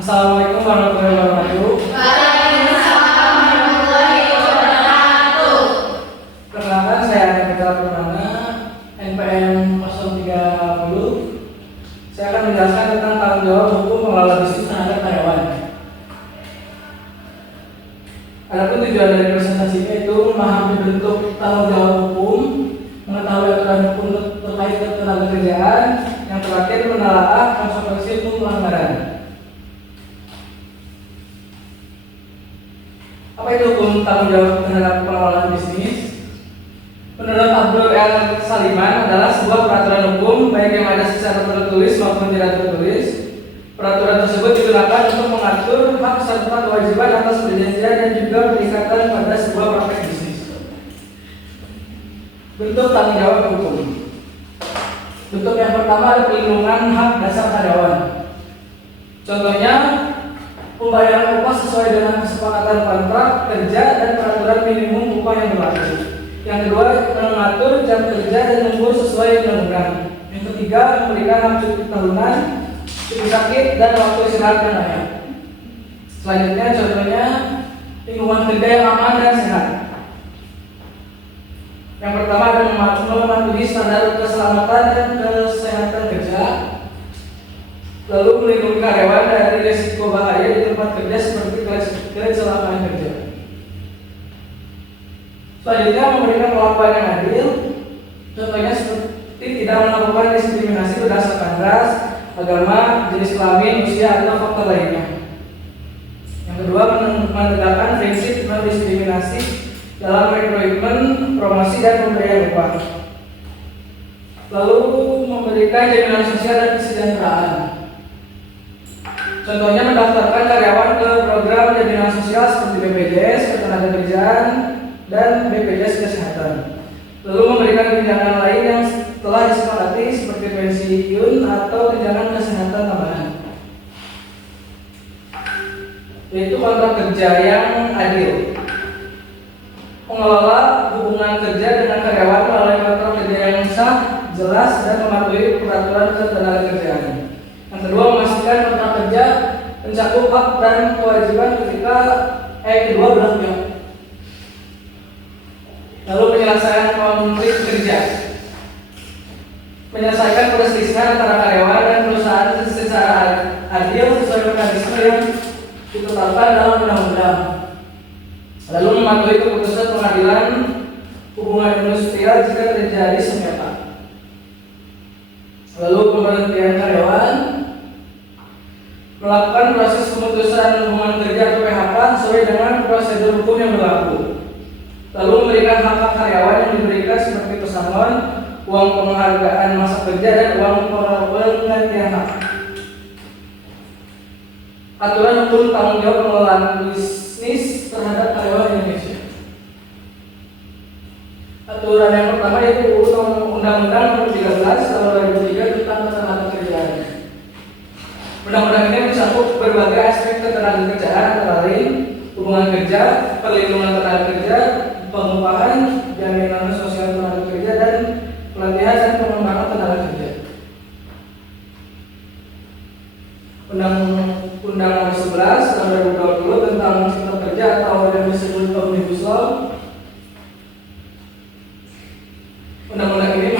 Assalamualaikum warahmatullahi wabarakatuh. Waalaikumsalam warahmatullahi wabarakatuh. Perkenalkan, saya Kapitra Purnama, NPM 030. Saya akan menjelaskan tentang tanggung jawab hukum pengelola bisnis terhadap karyawan. Adapun tujuan dari presentasinya itu memahami bentuk tanggung jawab hukum, mengetahui aturan hukum terkait ketenaga kerjaan, yang terakhir menelaah konsekuensi hukum pelanggaran. Apa itu hukum tanggung jawab terhadap pengelolaan bisnis? Menurut Abdul L. Saliman, adalah sebuah peraturan hukum baik yang ada secara tertulis maupun tidak tertulis. Peraturan tersebut digunakan untuk mengatur hak serta kewajiban atas perjanjian dan juga perikatan pada sebuah praktek bisnis. Bentuk tanggung jawab hukum. Bentuk yang pertama adalah perlindungan hak dasar karyawan. Contohnya, pembayaran upah sesuai dengan kesepakatan kontrak kerja dan peraturan minimum upah yang berlaku. Yang kedua, mengatur jam kerja dan lembur sesuai undang-undang. Yang ketiga, memberikan hak cuti tahunan, cuti sakit, dan waktu istirahat yang layak. Selanjutnya, contohnya lingkungan kerja yang aman dan sehat. Yang pertama adalah mematuhi standar keselamatan dan kesehatan kerja, lalu melindungi karyawan dari risiko bahaya di tempat kerja seperti kecelakaan kerja. Selanjutnya, memberikan perlakuan yang adil, contohnya seperti tidak melakukan diskriminasi berdasarkan ras, agama, jenis kelamin, usia, atau faktor lainnya. Yang kedua, menegakkan prinsip non-diskriminasi dalam rekrutmen, promosi, dan pemberian upah. Lalu memberikan jaminan sosial dan kesejahteraan. Contohnya mendaftarkan karyawan ke program jaminan sosial seperti BPJS Ketenagakerjaan dan BPJS Kesehatan. Lalu memberikan tunjangan lain yang telah disepakati seperti pensiun atau tunjangan kesehatan tambahan. Yaitu kontrak kerja yang adil. Mengelola hubungan kerja dengan karyawan melalui kontrak kerja yang sah, jelas, dan mematuhi peraturan ketenagakerjaan. Yang kedua, memastikan kontrak kerja mencakup hak dan kewajiban kedua belah pihak. Lalu penyelesaian konflik kerja. Menyelesaikan perselisihan antara karyawan dan perusahaan secara adil sesuai mekanisme yang ditetapkan dalam undang-undang. Lalu mematuhi keputusan pengadilan hubungan industrial jika terjadi sengketa. Lalu pemberhentian karyawan, melakukan proses pemutusan hubungan kerja atau PHK sesuai dengan prosedur hukum yang berlaku. Lalu memberikan hak karyawan yang diberikan seperti pesangon, uang penghargaan masa kerja, dan uang penggantian hak. Aturan hukum tanggung jawab pengelolaan bisnis terhadap karyawan Indonesia. Aturan yang pertama yaitu Undang-Undang Nomor 13 Tahun 2003 tentang Ketenagakerjaan. Undang-undang ini mencakup berbagai aspek ketenagakerjaan antara lain hubungan kerja, perlindungan tenaga kerja, pengupahan, jaminan sosial tenaga kerja, dan pelatihan dan pengembangan tenaga kerja. Undang Nomor 11 Tahun 2020 tentang Cipta Kerja atau yang disebut Omnibus Law. Undang-undang ini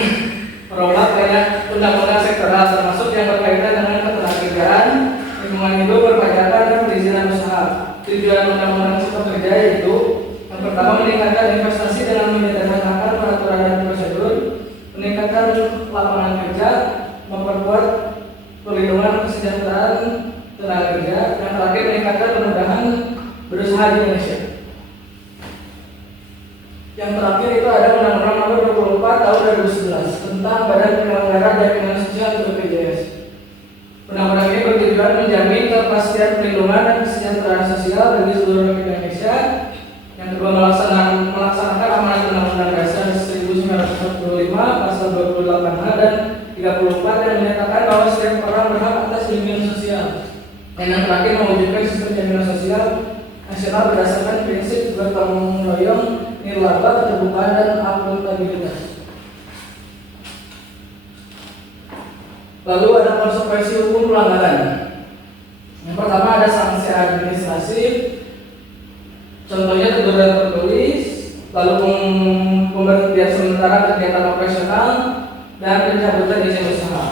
merombak banyak undang-undang sektoral termasuk yang berkaitan dengan ketenagakerjaan, lingkungan hidup, perpajakan, dan perizinan usaha. Tujuan undang-undang Cipta Kerja yaitu yang pertama meningkatkan investasi dengan menyederhanakan peraturan dan prosedur, meningkatkan lapangan kerja, memperkuat perlindungan kesejahteraan tenaga kerja, dan terakhir meningkatkan kemudahan berusaha di Indonesia. Yang terakhir itu ada Undang-Undang Nomor 24 Tahun 2011 tentang Badan Penyelenggara Jaminan Sosial atau BPJS. Undang-undang ini bertujuan menjamin kepastian perlindungan dan kesejahteraan sosial bagi seluruh rakyat Indonesia. Yang kedua, melaksanakan amanat Undang-Undang Dasar 1945 Pasal 28H dan 34 yang menyatakan bahwa setiap orang berhak atas jaminan sosial. Dan yang terakhir, mewujudkan sistem jaminan sosial nasional berdasarkan prinsip gotong royong, nirlaba, keterbukaan, dan akuntabilitas. Lalu ada konsekuensi hukum pelanggaran. Yang pertama ada sanksi administratif, contohnya teguran tertulis, lalu pemberhentian sementara kegiatan operasional, dan pencabutan izin usaha.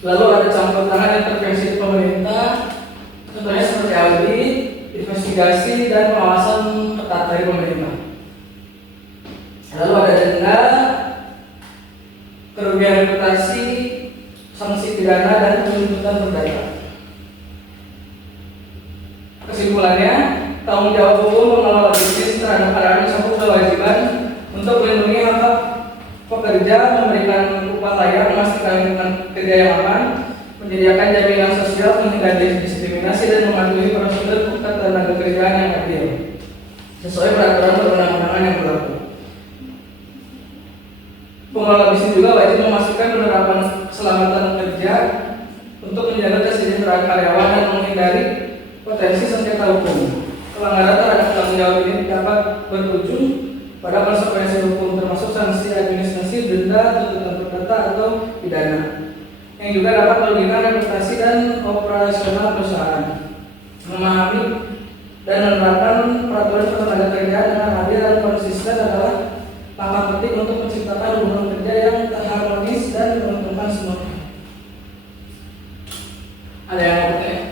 Lalu ada campur tangan intervensi pemerintah, contohnya seperti audit, investigasi, dan pengawasan ketat dari pemerintah. Lalu ada denda, kerugian reputasi, sanksi pidana, dan penuntutan perdata. Kesimpulannya, tanggung jawab hukum pengelola bisnis terhadap karyawan satu kewajiban untuk melindungi hak pekerja, memberikan upah layak, memastikan lingkungan kerja yang aman, menyediakan jaminan sosial, menghindari diskriminasi, dan mematuhi prosedur ketenaga kerjaan yang adil sesuai peraturan perundang-undangan yang berlaku. Pengelola bisnis juga wajib memastikan penerapan keselamatan kerja untuk menjaga kesejahteraan karyawan dan menghindari potensi sengketa hukum. Pelanggaran terhadap tanggung jawab ini dapat berujung pada konsekuensi hukum termasuk sanksi administrasi, denda, tuntutan perdata, atau pidana yang juga dapat merugikan reputasi dan operasional perusahaan. Memahami dan menerapkan peraturan ketenaga kerjaan dengan adil dan konsisten adalah langkah penting untuk menciptakan hubungan kerja yang harmonis dan menguntungkan semua. Ada yang mau bertanya?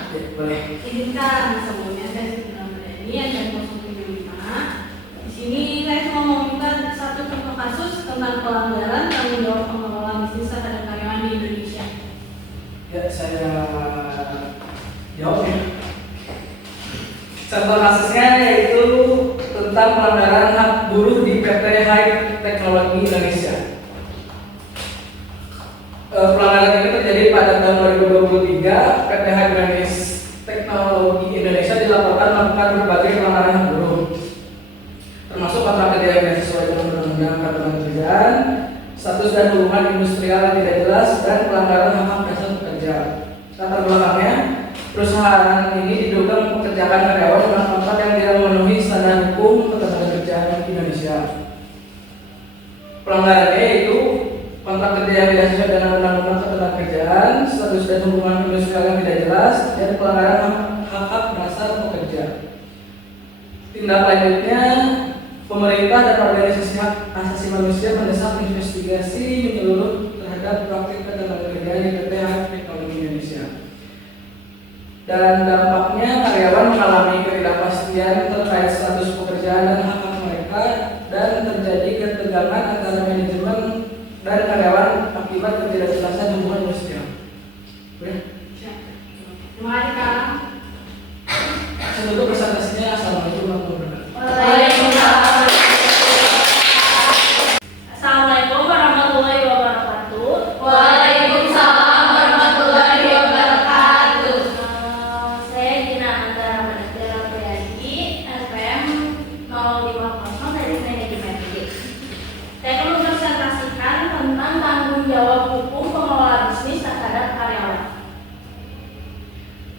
Oke, boleh. Izinkan sebelumnya saya sedang berani dan 075. Di sini saya cuma mau minta satu contoh kasus tentang pelanggaran tanggung jawab pengelola bisnis terhadap karyawan di Indonesia. Ya, saya jawab ya. Contoh kasusnya yaitu tentang pelanggaran hak buruh di PT High Teknologi Indonesia. Pelanggaran ini terjadi pada tahun 2023. PT High Teknologi Indonesia dilaporkan melakukan berbagai pelanggaran hak buruh, termasuk kontrak kerja yang tidak sesuai dengan undang-undang ketenaga kerjaan, status dan hubungan industrial yang tidak jelas, dan pelanggaran hak dasar pekerja. Latar belakangnya, perusahaan ini diduga mempekerjakan karyawan dengan kontrak yang tidak memenuhi standar hukum ketenaga kerjaan di Indonesia. Pelanggarannya yaitu kontrak kerja yang tidak sesuai dengan undang-undang ketenaga kerjaan, status dan hubungan industrial yang tidak jelas, dan pelanggaran hak dasar pekerja. Tindak lanjutnya, pemerintah dan organisasi hak asasi manusia mendesak investigasi menyeluruh terhadap praktik ketenaga kerjaan di PT High Teknologi Indonesia. Dan dampaknya karyawan mengalami ketidakpastian terkait status pekerjaan dan hak-hak mereka, dan terjadi ketegangan antara manajemen dan karyawan akibat ketidakjelasan hubungan industrial. Boleh? Terima kasih Kang. Untuk presentasinya, assalamualaikum warahmatullahi wabarakatuh. Waalaikumsalam. Assalamualaikum warahmatullahi wabarakatuh. Waalaikumsalam warahmatullahi wabarakatuh. Saya Gina Antara Manegara Priadi, SPM 050 dari Manajemen Bisnis. Saya akan mempresentasikan tentang tanggung jawab hukum pengelola bisnis terhadap karyawan.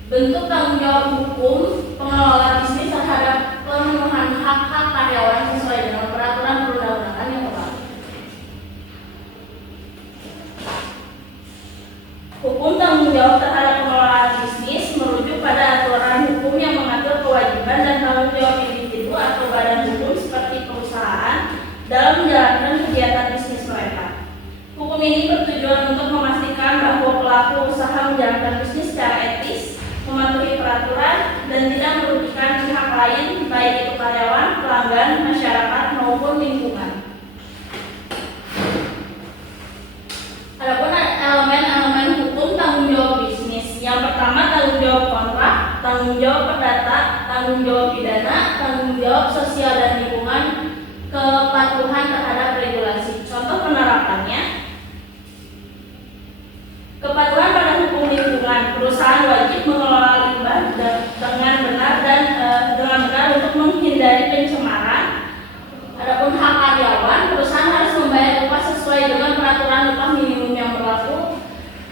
Bentuk tanggung jawab hukum pengelola bisnis terhadap pemenuhan hak-hak karyawan sesuai dengan peraturan perundang-undangan yang berlaku. Hukum tanggung jawab terhadap pengelola bisnis merujuk pada aturan hukum yang mengatur kewajiban dan tanggung jawab individu atau badan hukum seperti perusahaan dalam menjalankan kegiatan bisnis mereka. Hukum ini bertujuan untuk memastikan bahwa pelaku usaha menjalankan bisnis secara etis, mematuhi peraturan, dan tidak merugikan pihak lain, baik itu karyawan, pelanggan, masyarakat, maupun lingkungan. Adapun elemen-elemen hukum tanggung jawab bisnis. Yang pertama, tanggung jawab kontrak, tanggung jawab perdata, tanggung jawab pidana, tanggung jawab sosial dan lingkungan, kepatuhan terhadap regulasi. Contoh penerapannya: kepatuhan pada hukum lingkungan. Perusahaan wajib mengelola limbah dengan benar untuk menghindari pencemaran. Adapun hak karyawan, perusahaan harus membayar upah sesuai dengan peraturan upah minimum yang berlaku.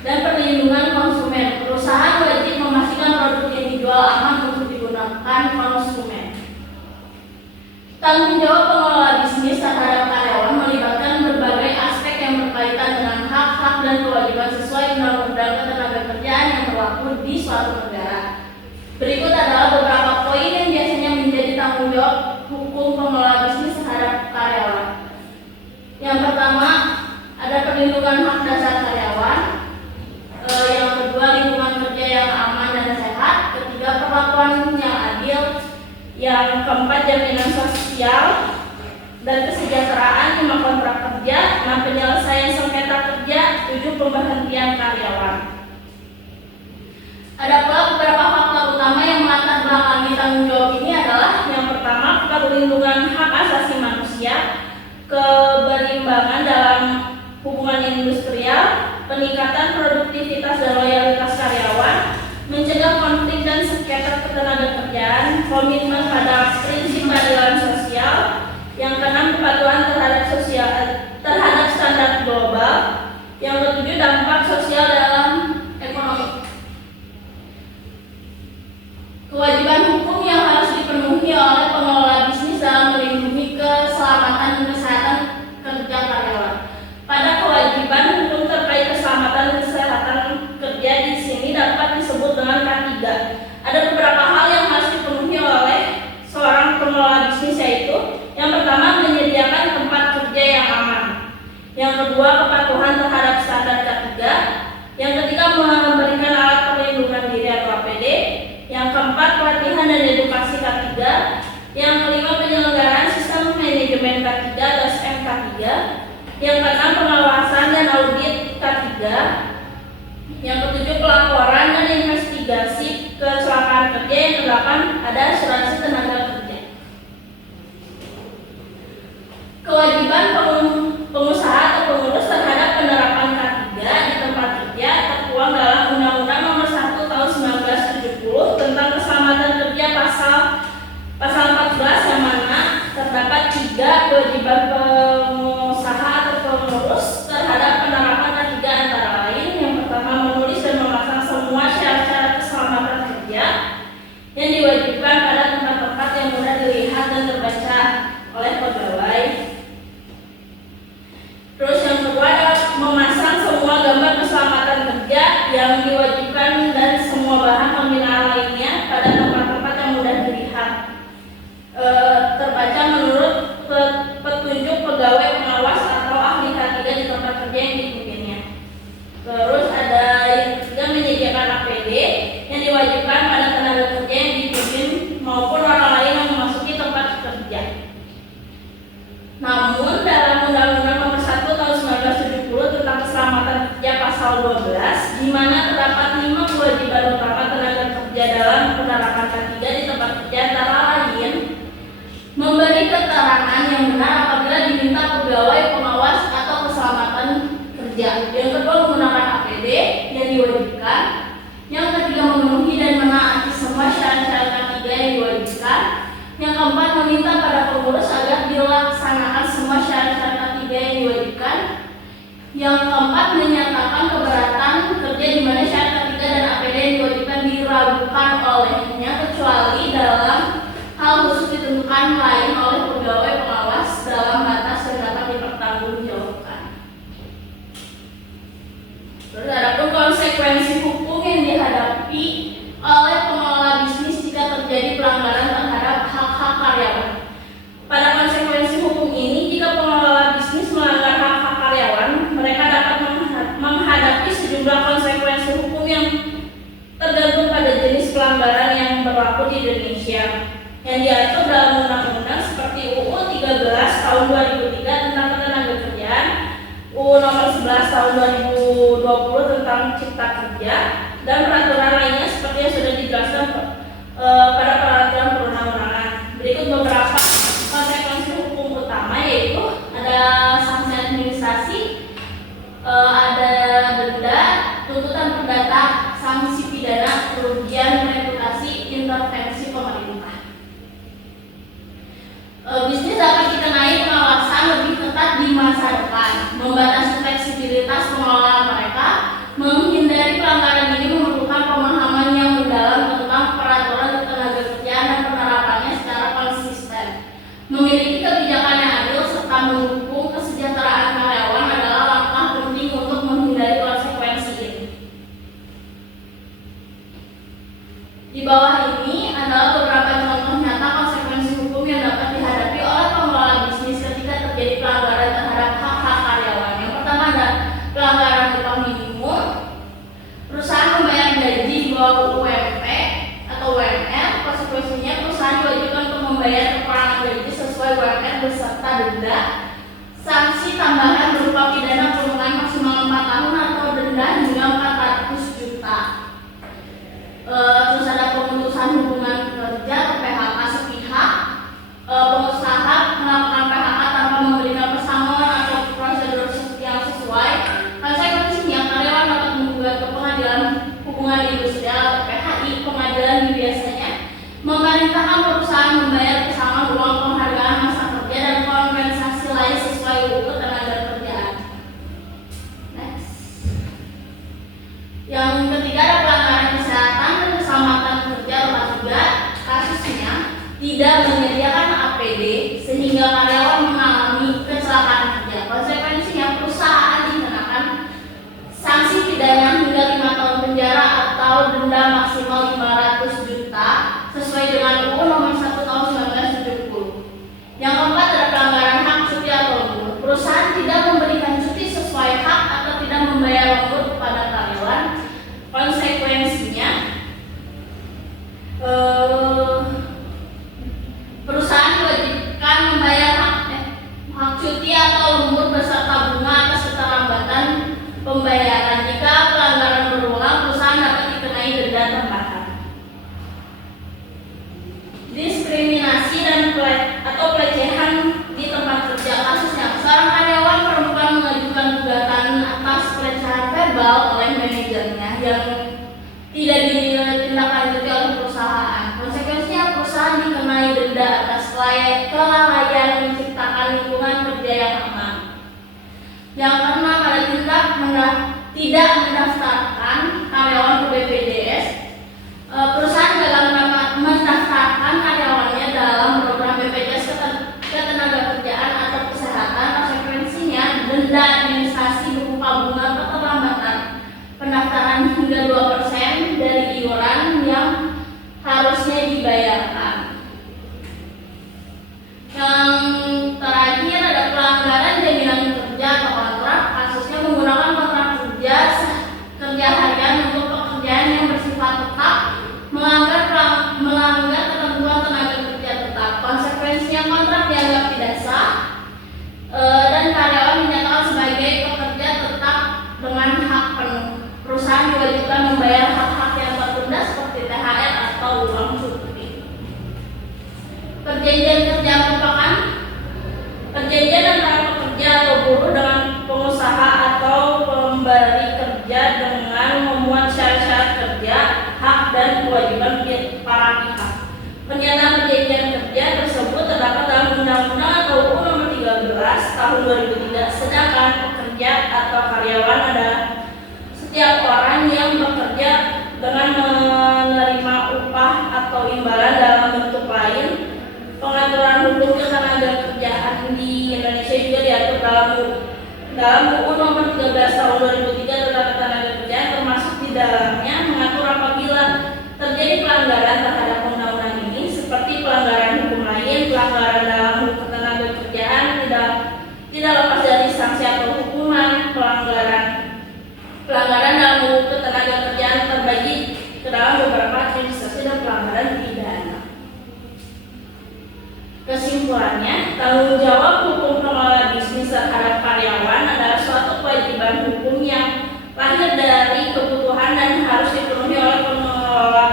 Dan perlindungan konsumen, perusahaan wajib memastikan produk yang dijual aman untuk digunakan konsumen. Tanggung jawab pengelola bisnis terhadap karyawan melibatkan berbagai aspek yang berkaitan dengan hak-hak dan kewajiban sesuai undang-undang ketenaga kerjaan yang berlaku. berlaku di suatu negara. Berikut adalah beberapa poin yang biasanya menjadi tanggung jawab hukum pengelola bisnis terhadap karyawan. Yang pertama, ada perlindungan hak dasar karyawan. Yang kedua, lingkungan kerja yang aman dan sehat. Ketiga, perlakuan yang adil. Yang keempat, jaminan sosial dan kesejahteraan. 5, kontrak kerja. 6, penyelesaian sengketa kerja. 7, pemberhentian karyawan. Ada pula beberapa faktor utama yang melatar belakangi tanggung jawab ini adalah yang pertama, perlindungan hak asasi manusia, keberimbangan dalam hubungan industrial, peningkatan produktivitas dan loyalitas karyawan, mencegah konflik dan sengketa ketenagakerjaan, komitmen pada prinsip keadilan sosial, yang keenam, kepatuhan terhadap standar global, yang ketujuh, dampak sosial dalam ekonomi. Kewajiban hukum yang harus dipenuhi oleh pengelola bisnis dalam melindungi keselamatan dan kesehatan kerja karyawan. Pada kewajiban hukum terkait keselamatan dan kesehatan kerja di sini dapat disebut dengan K3. Ada beberapa hal yang harus dipenuhi oleh seorang pengelola bisnis, yaitu yang pertama, menyediakan tempat kerja yang aman. Yang kedua, kepatuhan terhadap standar K3. Yang ketiga, memberikan alat perlindungan diri atau APD. Yang keempat, pelatihan dan edukasi K3. Yang kelima, penyelenggaraan sistem manajemen K3 atau SMK3. Yang keenam, pengawasan dan audit K3. Yang ketujuh, pelaporan dan investigasi kecelakaan kerja. Yang kedelapan, ada asuransi tenaga kerja. Kewajiban pengusaha atau pengurus terhadap penerapan K3 di tempat kerja tertuang dalam Undang-Undang Nomor 1 Tahun 1970 tentang Keselamatan Kerja pasal 14, yang mana terdapat 3 kewajiban pengusaha atau pengurus terhadap penerapan K3, antara lain yang pertama, menulis dan memasang semua syarat-syarat keselamatan kerja yang diwajibkan pada tempat-tempat yang mudah dilihat dan terbaca oleh pegawai. Terus yang kedua adalah memasang semua gambar keselamatan kerja yang diwajibkan dan semua bahan pembinaan lainnya pada tempat-tempat yang mudah dilihat, terbaca menurut petunjuk pegawai pengawas atau ahli K3 di tempat kerja yang dipimpinnya. Terus ada yang ketiga, menyediakan APD yang diwajibkan pada tenaga kerja yang dipimpin maupun orang lain yang memasuki tempat kerja. Namun dalam Undang-Undang Nomor 1 Tahun 1970 tentang Keselamatan Kerja pasal 12, di mana terdapat 5 kewajiban utama tenaga kerja dalam penerapan K3 di tempat kerja, antara lain memberi keterangan yang benar apabila diminta pegawai pengawas atau keselamatan kerja. Yang kedua, menggunakan APD yang diwajibkan. Yang ketiga, memenuhi dan menaati semua syarat-syarat K3 yang diwajibkan. Yang keempat, meminta pada pengurus agar dilaksanakan semua syarat-syarat K3 yang diwajibkan. Yang keempat, menyatakan keberatan kerja di mana syarat K3 dan APD yang diwajibkan diragukan olehnya, kecuali dalam hal khusus ditentukan lain oleh pegawai pengawas dalam batas yang dapat dipertanggungjawabkan. Terus ada pun konsekuensi hukum yang dihadapi oleh pengelola bisnis jika terjadi pelanggaran terhadap hak-hak karyawan. Pada konsekuensi hukum ini, jika pengelola bisnis melanggar hak-hak karyawan, mereka dapat menghadapi sejumlah konsekuensi hukum yang tergantung pada jenis pelanggaran yang berlaku di Indonesia, yang diatur dalam undang-undang seperti UU 13 Tahun 2003 tentang Ketenagakerjaan, UU Nomor 11 Tahun 2020 tentang Cipta Kerja, dan peraturan lainnya seperti yang sudah dijelaskan pada peraturan perundang-undangan. Berikut beberapa konsekuensi hukum utama, yaitu ada sanksi administrasi, ada denda, tuntutan perdata, sanksi pidana, kerugian reputasi, intervensi pemerintah. Bisnis dapat dikenai pengawasan lebih ketat di masa depan, membatasi fleksibilitas pengelolaan mereka, menghindari pelanggaran ini memerlukan pemahaman yang mendalam tentang peraturan ketenagakerjaan dan penerapannya secara konsisten. Memiliki kebijakan yang adil serta mendukung kesejahteraan karyawan adalah langkah penting untuk menghindari konsekuensi ini. tambahan berupa pidana kurungan maksimal 4 tahun atau denda hingga 400 juta. Terus ada pemutusan hubungan kerja atau PHK sepihak. Pengusaha melakukan PHK tanpa memberikan pesangon atau prosedur yang sesuai. Konsekuensinya karyawan dapat menggugat ke pengadilan hubungan industrial PHI. Pengadilan biasanya memerintahkan perusahaan membayar pesangon, uang penghargaan masa kerja, dan kompensasi lain sesuai UU Tenaga Kerjaan. Next. Yang ketiga ada pelanggaran kesehatan dan keselamatan kerja level 3. Kasusnya tidak menyediakan APD sehingga karyawan mengalami kecelakaan kerja. Konsekuensinya perusahaan dikenakan sanksi pidana hingga 5 tahun penjara atau denda maksimal 500 juta sesuai dengan UU Nomor 1 Tahun 1970. Yang keempat ada pelanggaran hak cuti atau lembur. Perusahaan tidak memberikan cuti sesuai hak atau tidak membayar lembur kepada karyawan. Konsekuensinya perusahaan diwajibkan membayar hak cuti atau lembur beserta bunga atas keterlambatan pembayaran. Jika pelanggaran berulang, perusahaan dapat dikenai denda tambahan. Diskriminasi dan atau pelecehan di tempat kerja. Kasusnya seorang karyawan perempuan mengajukan gugatan atas pelecehan verbal oleh manajernya yang tidak ditindaklanjuti oleh perusahaan. Konsekuensinya perusahaan dikenai denda atas kelalaian menciptakan lingkungan kerja yang aman. Yang keenam ada tidak mendaftarkan karyawan ke BPJS. Perusahaan gagal mendaftarkan karyawannya dalam program BPJS Ketenagakerjaan atau Kesehatan. Konsekuensinya denda administrasi berupa bunga keterlambatan pendaftaran hingga 2% dari iuran yang harusnya dibayarkan. Yang terakhir ada pelanggaran jaminan kerja atau kontrak. Kasusnya menggunakan kontrak kerja harian untuk pekerjaan yang bersifat tetap, melanggar ketentuan tenaga kerja tetap. Konsekuensinya kontrak dianggap tidak sah dan karyawan dinyatakan sebagai pekerja tetap dengan hak penuh. Perusahaan diwajibkan membayar hak-hak yang tertunda seperti THR atau uang cuti. Perjanjian kerja merupakan perjanjian antara pekerja atau buruh dengan pengusaha atau pemberi kerja dengan memuat syarat-syarat kerja, hak dan kewajiban para pihak. Pernyataan perjanjian kerja tersebut terdapat dalam Undang-Undang atau UU Nomor 13 Tahun 2003. Sedangkan pekerja atau karyawan adalah setiap orang yang bekerja dengan menerima upah atau imbalan dalam bentuk lain. Pengaturan hukum ketenagakerjaan di Indonesia juga diatur dalam UU Nomor 13 Tahun 2003 tentang ketenagakerjaan, termasuk di dalamnya mengatur apabila terjadi pelanggaran terhadap undang-undang ini seperti pelanggaran hukum lain. Pelanggaran dalam hukum ketenagakerjaan tidak lepas dari sanksi atau hukuman. Pelanggaran dalam hukum ketenagakerjaan terbagi ke dalam beberapa administrasi dan pelanggaran pidana. Kesimpulannya, tanggung jawab hukum pengelola bisnis terhadap karyawan adalah suatu kewajiban hukum yang lahir dari kebutuhan dan harus dipenuhi oleh pengelola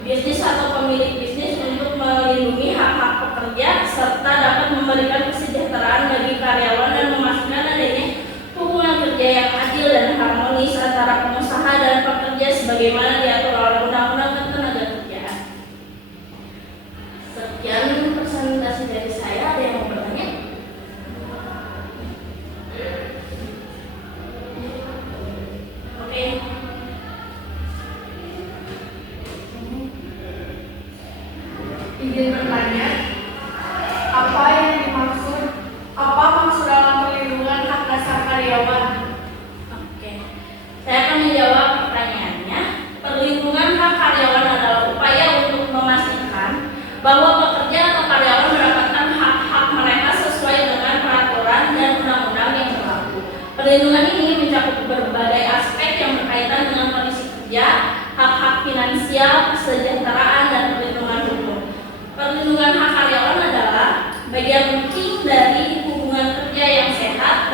bisnis atau pemilik bisnis untuk melindungi hak-hak pekerja serta dapat memberikan kesejahteraan bagi karyawan dan memastikan adanya hubungan kerja yang adil dan harmonis antara pengusaha dan pekerja sebagaimana diatur oleh Undang-Undang Ketenagakerjaan. Sekian presentasi dari saya. Ada yang mau bertanya? Oke. Izin bertanya, apa maksud dalam perlindungan hak dasar karyawan? Oke. Saya akan menjawab pertanyaannya. Perlindungan hak karyawan adalah upaya untuk memastikan bahwa pekerja atau karyawan mendapatkan hak-hak mereka sesuai dengan peraturan dan undang-undang yang berlaku. Perlindungan ini mencakup berbagai aspek yang berkaitan dengan kondisi kerja, hak-hak finansial, kesejahteraan, dan perlindungan hukum. Perlindungan hak karyawan adalah bagian penting dari hubungan kerja yang sehat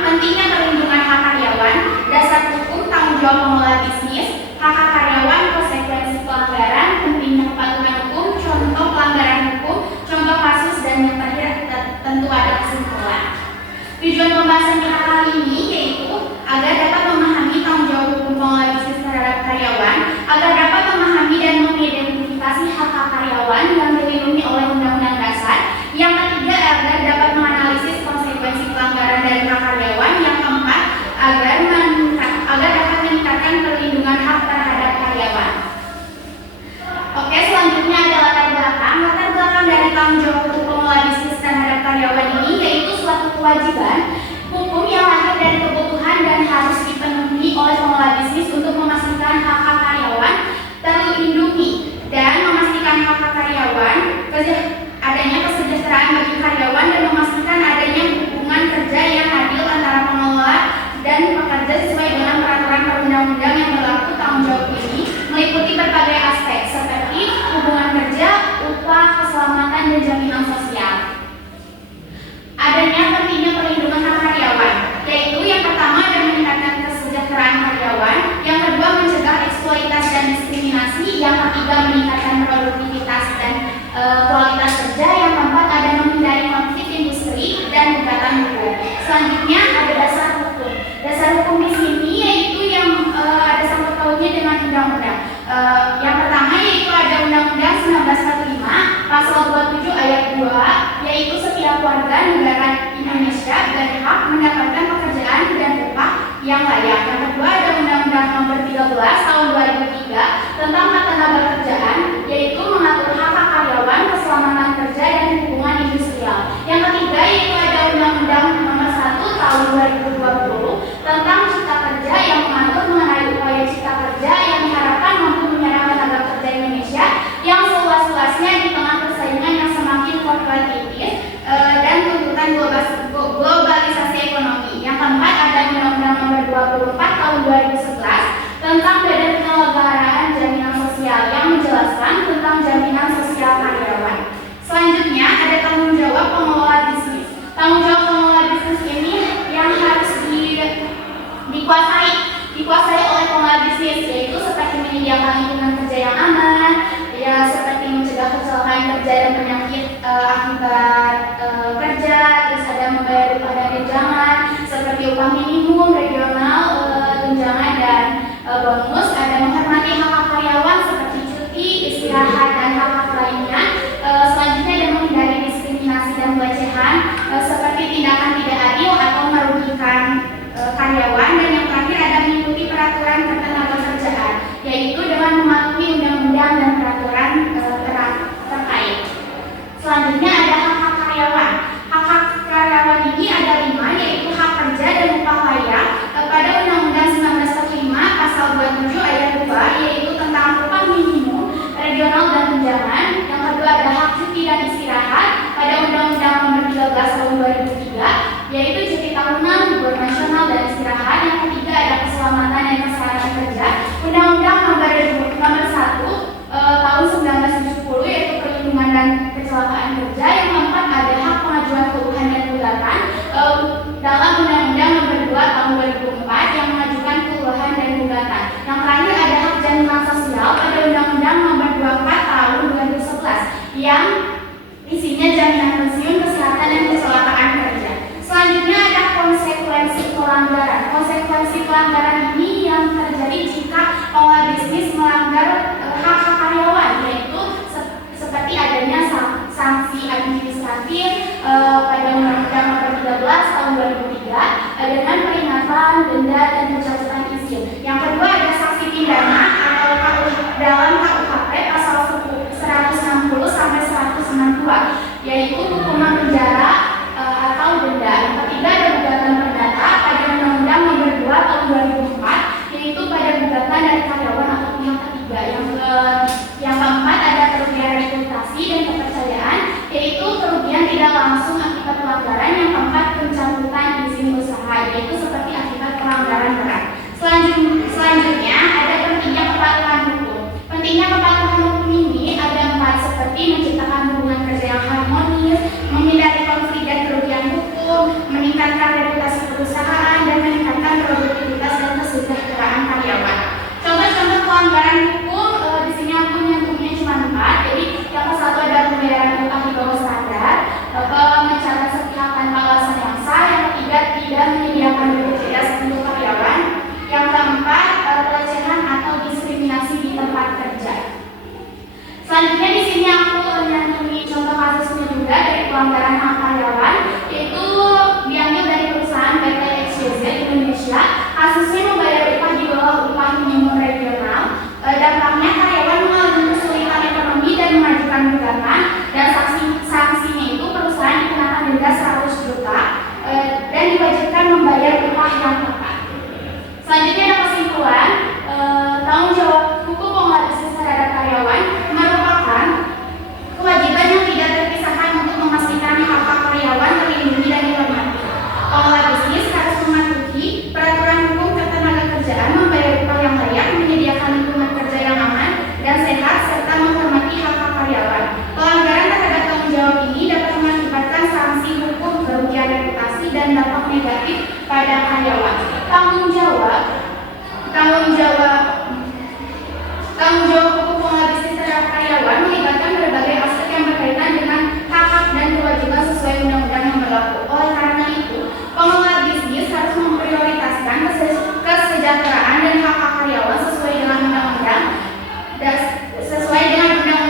pentingnya perlindungan hak karyawan, dasar hukum tanggung jawab pengelola bisnis, hak karyawan, konsekuensi pelanggaran, pentingnya kepatuhan hukum, contoh pelanggaran hukum, contoh kasus, dan yang terakhir tentu ada kesimpulan. Tujuan pembahasan kita kali ini yaitu agar dapat memahami tanggung jawab hukum pengelola bisnis terhadap karyawan, agar dapat memahami dan mengidentifikasi hak karyawan yang dilindungi oleh Undang-Undang Dasar. Yang ketiga, agar dapat menganalisis konsekuensi pelanggaran dari hak karyawan. Yang keempat, agar dapat meningkatkan perlindungan hak terhadap karyawan. Oke, selanjutnya ada latar belakang. Latar belakang dari tanggung jawab hukum pengelola bisnis terhadap karyawan ini yaitu suatu kewajiban hukum yang lahir dari kebutuhan dan harus dipenuhi oleh pengelola bisnis untuk memastikan hak-hak karyawan terlindungi dan memastikan hak-hak karyawan, adanya kesejahteraan bagi karyawan, dan memastikan adanya hubungan kerja yang adil antara pengelola dan pekerja sesuai dengan peraturan perundang-undang yang berlaku. Tanggung jawab ini meliputi berbagai aspek seperti hubungan kerja, upah, keselamatan, dan jaminan sosial. Adanya pentingnya perlindungan hak karyawan, yaitu yang pertama adalah meningkatkan kesejahteraan karyawan, yang kedua mencegah eksploitasi dan diskriminasi, yang ketiga meningkatkan produktivitas dan kualitas kerja, yang keempat ada menghindari konflik industri dan gugatan hukum. Selanjutnya ada dasar hukum. Dasar hukum di sini yaitu yang ada sangkut pautnya dengan undang-undang. Yang pertama yaitu ada Undang-Undang 1945 Pasal 27 ayat 2, yaitu setiap warga negara Indonesia berhak mendapatkan pekerjaan dan upah yang layak. Yang kedua ada Undang-Undang Nomor 13 Tahun 2003 tentang Ketenagakerjaan, yaitu mengatur hak karyawan, keselamatan kerja, dan hubungan industrial. Yang ketiga yaitu ada Undang-Undang Nomor 1 Tahun 2020 tentang Cipta Kerja yang mengatur mengenai upaya cipta kerja yang diharapkan mampu menyerap tenaga kerja Indonesia yang seluas-luasnya di tengah persaingan yang semakin kompetitif dan tuntutan globalisasi ekonomi. Yang keempat ada Undang-Undang Nomor 24 Tahun 2011 tentang Badan Penyelenggaraan Jaminan Sosial yang menjelaskan tentang jaminan sosial karyawan. Selanjutnya ada tanggung jawab pengelola bisnis. Tanggung jawab pengelola bisnis ini yang harus dikuasai oleh pengelola bisnis, yaitu seperti menyediakan lingkungan kerja yang aman, ya seperti mencegah kecelakaan kerja dan penyakit akibat kerja, terus ada membayar upah dan tunjangan seperti upah minimum, regional, tunjangan dan bonus, ada menghormati hak karyawan seperti cuti, istirahat dan hak lainnya. Selanjutnya ada menghindari diskriminasi dan pelecehan seperti tindakan tidak adil atau merugikan karyawan, dan yang terakhir ada mengikuti peraturan ketenagakerjaan, yaitu dengan mematuhi undang-undang dan peraturan terkait. Selanjutnya ada hak-hak karyawan. Hak-hak karyawan ini ada 5, yaitu hak kerja dan upah layak pada Undang-Undang 1945 Pasal 27 ayat 2, yaitu tentang upah minimum, regional, dan tunjangan. Yang kedua ada hak cuti dan istirahat pada Undang-Undang Nomor 13 Tahun 2003, yaitu cuti tahunan, libur nasional, dan istirahat. Yang ketiga ada keselamatan dan kesehatan kerja, Undang-Undang Nomor 1 Tahun 1970, yaitu perlindungan dan kecelakaan kerja. Yang keempat ada hak pengajuan keluhan dan gugatan dalam Undang-Undang Nomor 2 Tahun 2004 yang mengajukan keluhan dan gugatan. Yang terakhir ada hak jaminan sosial pada Undang-Undang Nomor 24 Tahun 2011 yang isinya jaminan pensiun, kesehatan, dan kecelakaan kerja. Selanjutnya ada konsekuensi pelanggaran. Konsekuensi pelanggaran ini yang terjadi jika pengelola bisnis melanggar hak karyawan, yaitu seperti adanya sanksi administratif pada Undang-Undang Nomor 13 Tahun 2003 dengan peringatan, denda, dan pencabutan izin. Yang kedua ada sanksi pidana atau dalam KUHP Pasal 160 sampai 162, yaitu hukuman penjara atau denda. Yang ketiga ada gugatan perdata pada Undang-Undang Nomor 2 Tahun 2004, yaitu pada gugatan dari karyawan atau pihak ketiga. Yang keempat ada kerugian reputasi dan kepercayaan, yaitu kerugian tidak langsung akibat pelanggaran. Yang keempat pencabutan izin usaha, yaitu seperti akibat pelanggaran berat. Selanjutnya ada pentingnya kepatuhan hukum. Pentingnya kepatuhan hukum ini ada 4, seperti menciptakan hubungan kerja yang harmonis, menghindari konflik kepada karyawan. Tanggung jawab pokok pengelola bisnis terhadap karyawan melibatkan berbagai aspek yang berkaitan dengan hak-hak dan kewajiban sesuai undang-undang yang berlaku. Oleh karena itu, pengelola bisnis harus memprioritaskan kesejahteraan dan hak-hak karyawan sesuai dengan undang-undang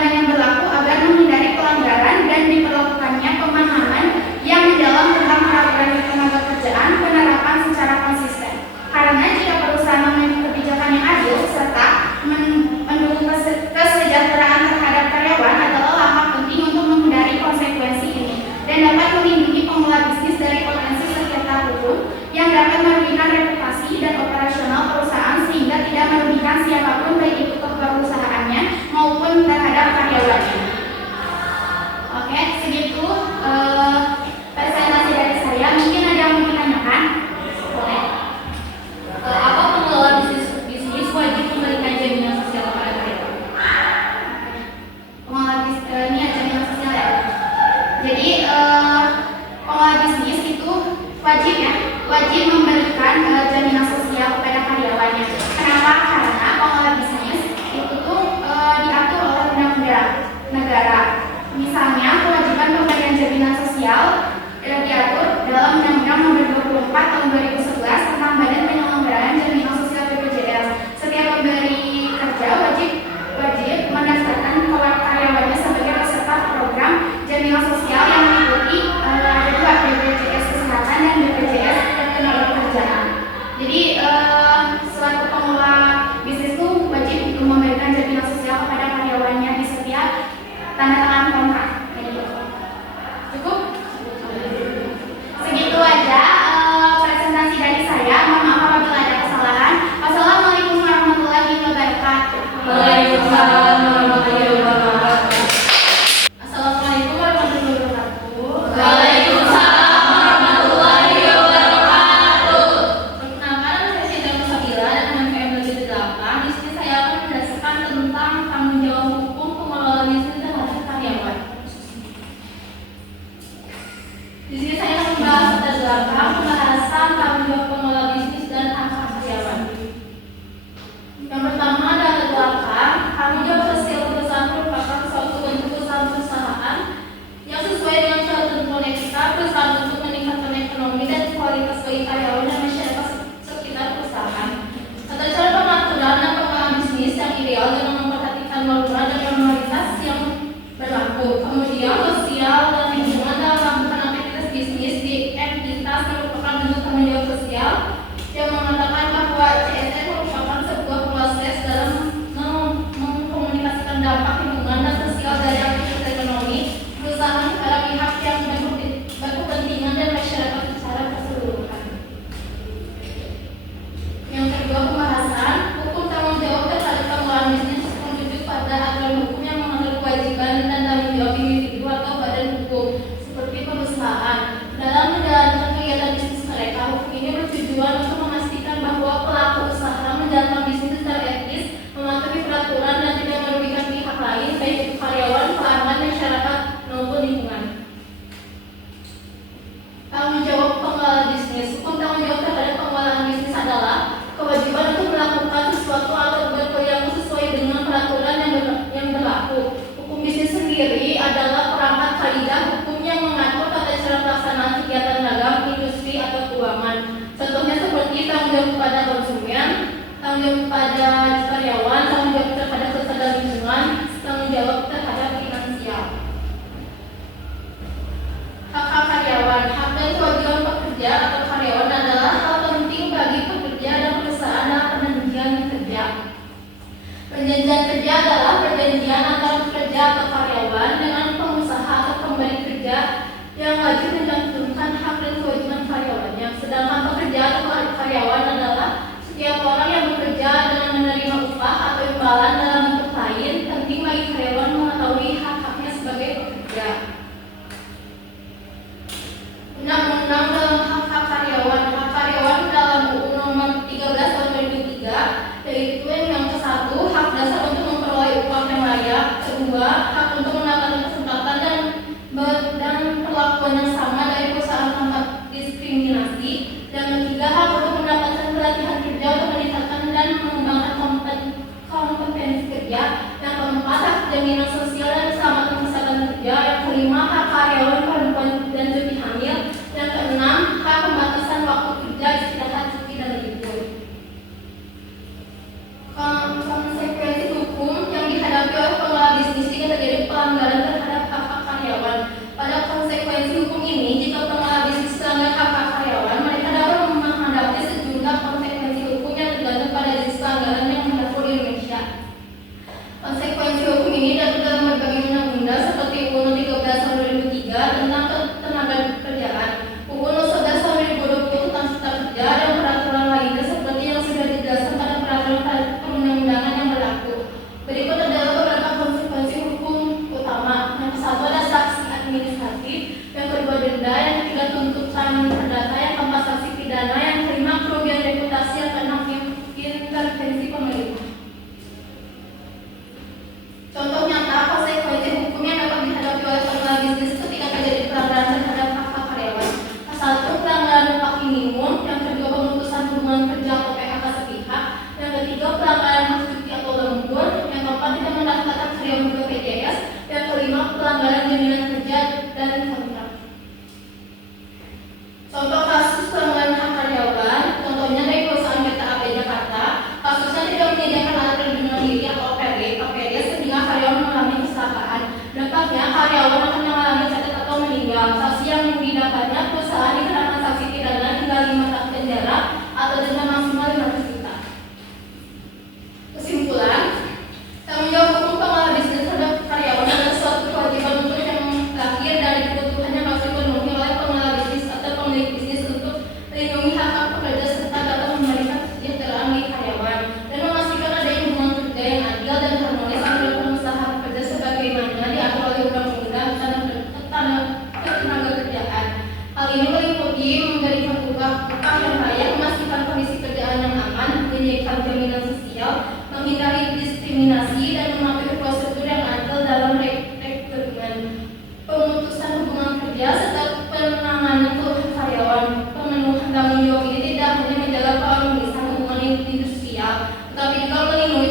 yang berlaku agar menghindari pelanggaran dan diperlakukannya pemahaman yang mendalam tentang peraturan ketenagakerjaan penerapan secara konsisten. Karena jika perusahaan memiliki kebijakan yang adil serta mendukung kesejahteraan terhadap karyawan adalah langkah penting untuk menghindari konsekuensi ini dan dapat melindungi pengelola bisnis dari potensi sengketa hukum yang dapat merugikan reputasi dan operasional perusahaan sehingga tidak merugikan siapapun baik itu ke perusahaannya maupun terhadap karyawannya. Oke, segitu presentasi dari saya. Mungkin ada yang mau ditanyakan? Boleh. Apa pengelola bisnis wajib memberikan jaminan sosial kepada karyawan? Pengelola bisnis ini ada jaminan sosial ya. Jadi pengelola bisnis itu wajib memberikan jaminan sosial kepada karyawannya. Kenapa? Karena pengelola bisnis itu tuh diatur oleh undang-undang negara. Misalnya kewajiban pemberian jaminan sosial diatur dalam Undang-Undang Nomor 24 Tahun 2011 tentang Badan Penyelenggaraan Jaminan Sosial BPJS. Setiap pemberi kerja wajib mendaftarkan karyawannya sebagai peserta program jaminan sosial yang meliputi ada dua, BPJS Kesehatan dan BPJS Ketenagakerjaan. Jadi selaku pengelola bisnis itu wajib untuk memberikan jaminan sosial kepada karyawannya di setiap tanda tangan kontrak. Cukup? Segitu aja presentasi dari saya. Mohon maaf apabila ada kesalahan. Wassalamualaikum warahmatullahi wabarakatuh. Waalaikumsalam warahmatullahi wabarakatuh. Assalamualaikum warahmatullahi wabarakatuh. Waalaikumsalam warahmatullahi wabarakatuh. Perkenalkan, saya Sinta Musabila dan MPM 8. Di sini saya akan menjelaskan tentang tanggung jawab hukum pengelola bisnis terhadap karyawan. Di sini saya akan membahas tentang pembahasan tanggung jawab pengelola bisnis dan hak-hak karyawan. Yang pertama adalah belakang. Tanggung jawab sosial perusahaan merupakan suatu bentuk usaha perusahaan yang sesuai dengan ketentuan etika perusahaan untuk meningkatkan ekonomi dan kualitas bagi karyawan dan masyarakat sekitar perusahaan. Tata cara pengaturan dan pengelolaan bisnis yang ideal dengan memperhatikan norma dan normalitas yang berlaku. Kemudian sosial dan lingkungan dalam melakukan aktivitas bisnis di entitas merupakan bentuk tanggung jawab sosial yang mengatakan bahwa CSR merupakan sebuah proses dalam mengkomunikasikan dampak lingkungan dan sosial dari aktivitas ekonomi perusahaan kepada pihak yang berkepentingan dan masyarakat secara keseluruhan. Yang kedua, pembahasan hukum tanggung jawab terhadap pengelolaan bisnis merujuk pada aturan hukum yang mengatur kewajiban dan tanggung jawab individu atau badan hukum seperti perusahaan dalam menjalankan kegiatan bisnis mereka. Hukum ini bertujuan untuk memastikan bahwa pelaku usaha menjalankan bisnis secara etis, mematuhi peraturan dan tidak merugikan pihak lain, baik itu karyawan, pelanggan, masyarakat maupun lingkungan. Tanggung jawab pengelola bisnis. Hukum tanggung jawab terhadap pengelolaan bisnis adalah kewajiban untuk melakukan sesuatu atau berperilaku sesuai dengan peraturan yang berlaku. Hukum bisnis sendiri adalah perangkat kaidah hukum yang mengatur tata cara pelaksanaan kegiatan dagang, industri atau keuangan. Contohnya seperti tanggung jawab kepada konsumen, tanggung jawab kepada karyawan, tanggung jawab terhadap kesadaran lingkungan, tanggung jawab terhadap finansial. Hak-hak karyawan. Hak dan kewajiban pekerja atau karyawan adalah hal penting bagi pekerja dan perusahaan dalam perjanjian kerja. Perjanjian kerja adalah perjanjian antara pekerja atau karyawan dengan pengusaha atau pemberi kerja yang wajib mencantumkan hak dan kewajiban karyawannya. Sedangkan pekerja atau karyawan adalah setiap orang yang bekerja dengan menerima upah atau imbalan dalam bentuk lain. Penting bagi karyawan mengetahui hak-haknya sebagai pekerja. Undang-undang dalam hak-hak karyawan. Hak karyawan preferensi kerja. Yang keempat, hak jaminan sosial dan keselamatan kesehatan kerja. Yang kelima, hak karyawan perempuan dan cuti hamil. Yang keenam, hak pembatasan waktu kerja, istirahat, cuti, dan libur. Konsekuensi hukum yang dihadapi oleh pengelola bisnis jika terjadi pelanggaran terhadap hak karyawan. Pada konsekuensi hukum ini, jika pengelola bisnis melanggar hak karyawan, mereka dapat menghadapi sejumlah konsekuensi hukum yang tergantung pada jenis pelanggaran yang berlaku di Indonesia. Konsekuensi hukum ini dapat dalam berbagai undang-undang seperti UU No 13 Tahun 2003 tentang ketenagakerjaan, UU No 11 Tahun 2020 tentang Cipta Kerja, dan peraturan lainnya seperti yang sudah dijelaskan pada peraturan perundang-undangan yang berlaku. Berikut adalah beberapa konsekuensi hukum utama. Yang satu ada sanksi administratif, yang kedua denda, yang ketiga tuntutan perdata, yang keempat sanksi pidana, yang kelima kerugian reputasi, yang keenam intervensi pemerintah. Contoh nyata konsekuensi hukum yang dapat dihadapi oleh pengelola bisnis ketika terjadi pelanggaran terhadap hak karyawan. Satu, pelanggaran upah minimum. Yang kedua, pemutusan hubungan kerja atau PHK sepihak. Yang ketiga, pelanggaran hak cuti atau lembur. Yang keempat, tidak mendaftarkan karyawan ke BPJS. Yang kelima, pelanggaran jaminan kerja dan kontrak. Contoh kasus pelanggaran hak karyawan, contohnya dari perusahaan PT AP Jakarta. Kasusnya tidak menyediakan alat perlindungan diri atau APD sehingga karyawan mengalami kecelakaan. Dampaknya karyawan akan mengalami cacat atau meninggal. Sanksi yang didapatnya perusahaan dikenakan sanksi pidana hingga 5 tahun penjara atau denda maksimal 500 juta. Kesimpulan, tanggung jawab hukum pengelola bisnis terhadap karyawan adalah suatu kewajiban untuk yang lahir dari kebutuhan yang harus dipenuhi oleh pengelola bisnis atau pemilik bisnis untuk melindungi hak pekerja serta dapat memberikan kesejahteraan bagi karyawan dan memastikan adanya hubungan kerja yang adil dan harmonis antara pengusaha pekerja sebagaimana diatur oleh undang-undang ketenagakerjaan. Hal ini meliputi memberikan upah yang layak, memastikan kondisi kerjaan yang aman, menyediakan jaminan sosial, menghindari diskriminasi, dan mematuhi prosedur yang adil dalam rekrutmen, pemutusan hubungan kerja, serta penanganan keluhan karyawan. Pemenuhan tanggung jawab ini tidak hanya menjaga keharmonisan hubungan industrial, tetapi juga melindungi